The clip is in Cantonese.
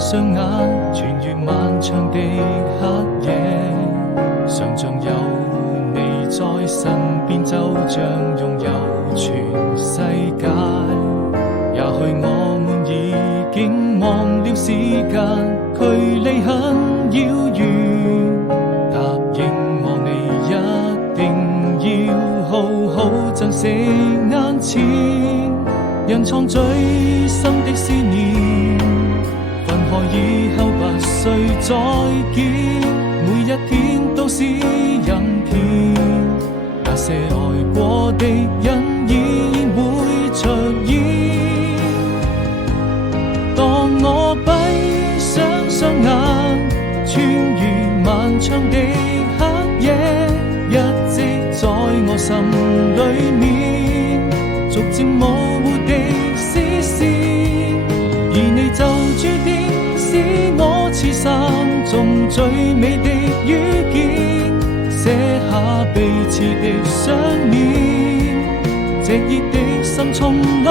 雙眼，穿越漫長的黑夜，想像有你在身邊，就像擁有全世界。也許我們已經忘了時間，距離很遙遠。答應我，你一定要好好珍惜眼前，人藏最深的思念。分開以後不需再見，每一天都是人片。那些愛過的人依然會出現。當我閉上雙眼，穿越漫長的黑夜，一直在我心裏面，逐漸模糊的視線，而你就注定是我此生中最美的遇見，寫下彼此的相念，這熱的心從來